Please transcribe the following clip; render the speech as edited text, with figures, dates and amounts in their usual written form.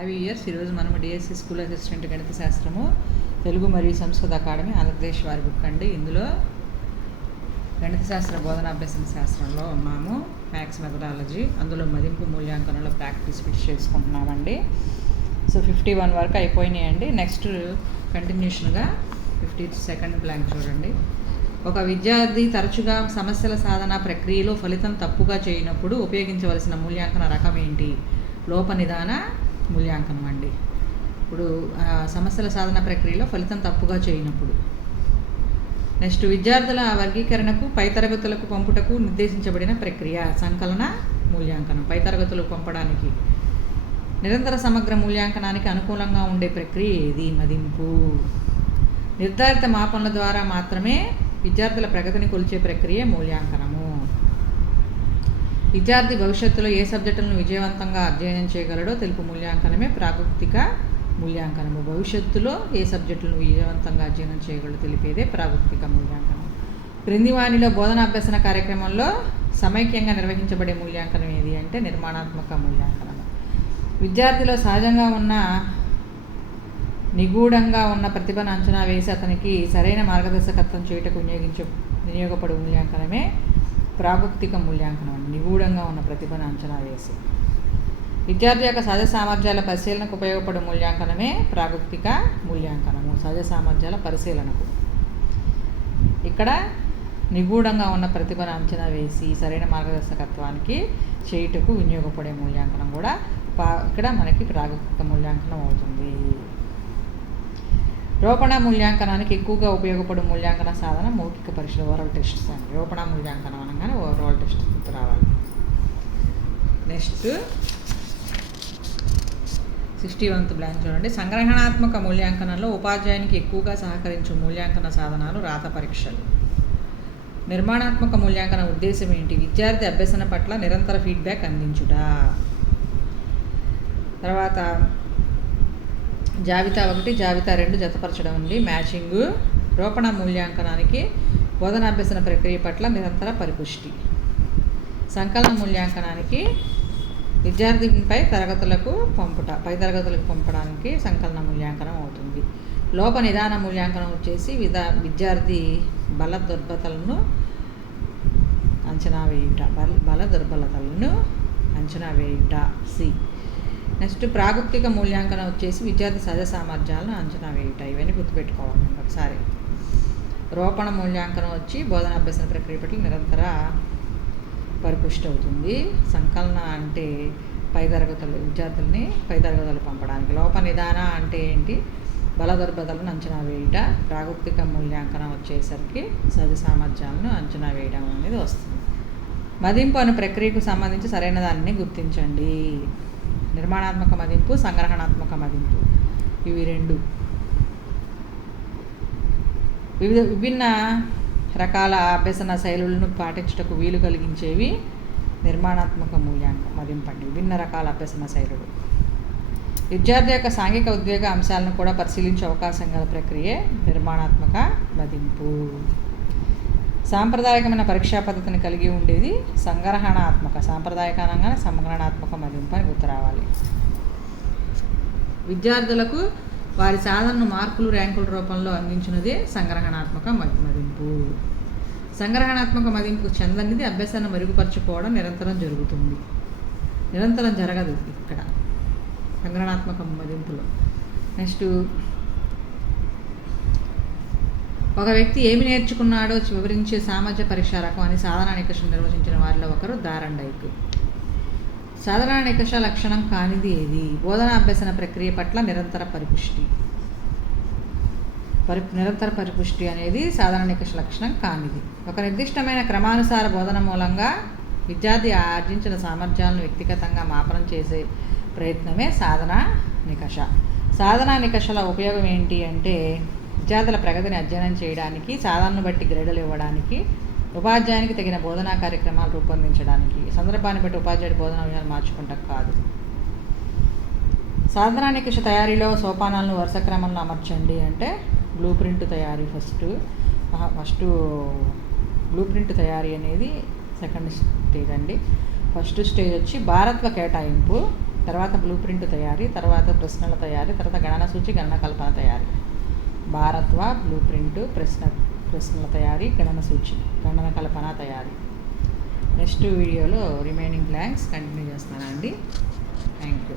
Have years. ఈరోజు మనం DSC school assistant గణిత శాస్త్రము తెలుగు మరియు సంస్కృత అకాడమీ ఆంధ్రప్రదేశ్ వారి బుక్ అండి. ఇందులో గణిత శాస్త్ర బోధనాభ్యసన శాస్త్రంలో ఉన్నాము. మ్యాథ్స్ మెథడాలజీ, అందులో మదింపు మూల్యాంకనంలో ప్రాక్టీస్ ఫిట్ చేసుకుంటున్నామండి. సో 51 వరకు అయిపోయినాయండి. నెక్స్ట్ కంటిన్యూషన్గా 52nd బ్లాంక్ చూడండి. ఒక విద్యార్థి తరచుగా సమస్యల సాధన ప్రక్రియలో ఫలితం తప్పుగా చేయనప్పుడు ఉపయోగించవలసిన మూల్యాంకన రకం ఏంటి? లోప నిదాన మూల్యాంకనం అండి. ఇప్పుడు సమస్యల సాధన ప్రక్రియలో ఫలితం తప్పుగా చేయనప్పుడు. నెక్స్ట్ విద్యార్థుల వర్గీకరణకు పై తరగతులకు పంపుటకు నిర్దేశించబడిన ప్రక్రియ సంకలన మూల్యాంకనం. పై తరగతులకు పంపడానికి నిరంతర సమగ్ర మూల్యాంకనానికి అనుకూలంగా ఉండే ప్రక్రియ ఏది? మదింపు. నిర్ధారిత మాపనల ద్వారా మాత్రమే విద్యార్థుల ప్రగతిని కొలిచే ప్రక్రియ మూల్యాంకనము. విద్యార్థి భవిష్యత్తులో ఏ సబ్జెక్టులను విజయవంతంగా అధ్యయనం చేయగలడో తెలుపు మూల్యాంకనమే ప్రాగుప్తిక మూల్యాంకనము. భవిష్యత్తులో ఏ సబ్జెక్టులను విజయవంతంగా అధ్యయనం చేయగలడో తెలిపేదే ప్రాగుప్తిక మూల్యాంకనం. క్రింది వానిలో బోధనాభ్యసన కార్యక్రమంలో సమైక్యంగా నిర్వహించబడే మూల్యాంకనం ఏది అంటే నిర్మాణాత్మక మూల్యాంకనము. విద్యార్థిలో సహజంగా ఉన్న నిగూఢంగా ఉన్న ప్రతిభను అంచనా వేసి అతనికి సరైన మార్గదర్శకత్వం చేయుటకు వినియోగపడే మూల్యాంకనమే ప్రాగుప్తిక మూల్యాంకనం. నిగూఢంగా ఉన్న ప్రతిభను అంచనా వేసి విద్యార్థి యొక్క సహజ సామర్థ్యాల పరిశీలనకు ఉపయోగపడే మూల్యాంకనమే ప్రాగుప్తిక మూల్యాంకనము. సహజ సామర్థ్యాల పరిశీలనకు. ఇక్కడ నిగూఢంగా ఉన్న ప్రతిభను అంచనా వేసి సరైన మార్గదర్శకత్వానికి చేయుటకు వినియోగపడే మూల్యాంకనం కూడా ఇక్కడ మనకి ప్రాగుప్తిక మూల్యాంకనం అవుతుంది. రూపణ మూల్యాంకనానికి ఎక్కువగా ఉపయోగపడే మూల్యాంకన సాధన మౌఖిక పరీక్షలు, ఓరల్ టెస్ట్స్ అండి. రూపణ మూల్యాంకనం అనగానే ఓరల్ టెస్ట్ గుర్తు రావాలి. నెక్స్ట్ 61th బ్లాంక్ చూడండి. సంగ్రహణాత్మక మూల్యాంకనంలో ఉపాధ్యాయునికి ఎక్కువగా సహకరించే మూల్యాంకన సాధనాలు రాత పరీక్షలు. నిర్మాణాత్మక మూల్యాంకన ఉద్దేశం ఏంటి? విద్యార్థి అభ్యసన పట్ల నిరంతర ఫీడ్బ్యాక్ అందించుట. తర్వాత జాబితా 1, జాబితా 2 జతపరచడం ఉంది. మ్యాచింగ్. రూపణ మూల్యాంకనానికి బోధనాభ్యసన ప్రక్రియ పట్ల నిరంతర పరిపుష్టి. సంకలన మూల్యాంకనానికి విద్యార్థిపై తరగతులకు పంపుట, పై తరగతులకు పంపడానికి సంకలన మూల్యాంకనం అవుతుంది. లోప నిదాన మూల్యాంకనం వచ్చేసి విద్యార్థి బల దుర్బలతలను అంచనా వేయుట. బల దుర్బలతలను అంచనా వేయుట. సి. నెక్స్ట్ ప్రాగుప్తిక మూల్యాంకనం వచ్చేసి విద్యార్థి సహజ సామర్థ్యాలను అంచనా వేయుట. ఇవన్నీ గుర్తుపెట్టుకోవాలి ఒకసారి. రూపణ మూల్యాంకనం వచ్చి బోధనాభ్యసన ప్రక్రియ పట్ల నిరంతర పరిపుష్టి అవుతుంది. సంకలన అంటే పై తరగతులు విద్యార్థుల్ని పై తరగతులు పంపడానికి. లోప నిదాన అంటే ఏంటి? బల దుర్బలతలను అంచనా వేయుట. ప్రాగుప్తిక మూల్యాంకనం వచ్చేసరికి సహజ సామర్థ్యాలను అంచనా వేయడం అనేది వస్తుంది. మదింపు అనే ప్రక్రియకు సంబంధించి సరైన దానిని గుర్తించండి. నిర్మాణాత్మక మదింపు, సంగ్రహణాత్మక మదింపు, ఇవి రెండు విభిన్న రకాల అభ్యసన శైలులను పాటించుటకు వీలు కలిగించేవి నిర్మాణాత్మక మదింపు అండి. విభిన్న రకాల అభ్యసన శైలులు. విద్యార్థి యొక్క సాంఘిక ఉద్వేగ అంశాలను కూడా పరిశీలించే అవకాశం గల ప్రక్రియే నిర్మాణాత్మక మదింపు. సాంప్రదాయకమైన పరీక్షా పద్ధతిని కలిగి ఉండేది సంగ్రహణాత్మక. సాంప్రదాయకంగా సంగ్రహణాత్మక మదింపు అని గుర్తు రావాలి. విద్యార్థులకు వారి సాధనను మార్కులు, ర్యాంకుల రూపంలో అందించినదే సంగ్రహణాత్మక మదింపు. సంగ్రహణాత్మక మదింపుకు చెందనిది అభ్యసన మెరుగుపరచుకోవడం నిరంతరం జరుగుతుంది. నిరంతరం జరగదు ఇక్కడ సంగ్రహణాత్మక మదింపులో. నెక్స్ట్ ఒక వ్యక్తి ఏమి నేర్చుకున్నాడో వివరించే సామర్థ్య పరీక్షా రకం అని సాధనా నికషం నిర్వచించిన వారిలో ఒకరు దారండైక్. సాధనా నికష లక్షణం కానిది ఏది? బోధనాభ్యసన ప్రక్రియ పట్ల నిరంతర పరిపుష్టి. నిరంతర పరిపుష్టి అనేది సాధనా నికష లక్షణం కానిది. ఒక నిర్దిష్టమైన క్రమానుసార బోధన మూలంగా విద్యార్థి ఆర్జించిన సామర్థ్యాలను వ్యక్తిగతంగా మాపనం చేసే ప్రయత్నమే సాధనా నికష. సాధనా నికషల ఉపయోగం ఏంటి అంటే విద్యార్థుల ప్రగతిని అధ్యయనం చేయడానికి, సాధనను బట్టి గ్రేడులు ఇవ్వడానికి, ఉపాధ్యాయునికి తగిన బోధనా కార్యక్రమాలు రూపొందించడానికి. సందర్భాన్ని బట్టి ఉపాధ్యాయుడి బోధనా వ్యూహాలు మార్చుకుంటాం కాదు. సాధనా నికష తయారీలో సోపానాలను వరుస క్రమంలో అమర్చండి అంటే బ్లూ ప్రింట్ తయారీ ఫస్ట్ బ్లూ ప్రింట్ తయారీ అనేది సెకండ్ స్టేజ్ అండి. ఫస్ట్ స్టేజ్ వచ్చి భారత్వ కేటాయింపు, తర్వాత బ్లూ ప్రింట్ తయారీ, తర్వాత ప్రశ్నల తయారీ, తర్వాత గణన సూచి, గణన కల్పన తయారీ. భారత్వ బ్లూ ప్రింట్, ప్రశ్నల తయారీ, గణన సూచి, గణన కల్పన తయారీ. నెక్స్ట్ వీడియోలో రిమైనింగ్ బ్లాంక్స్ కంటిన్యూ చేస్తానండి. Thank you.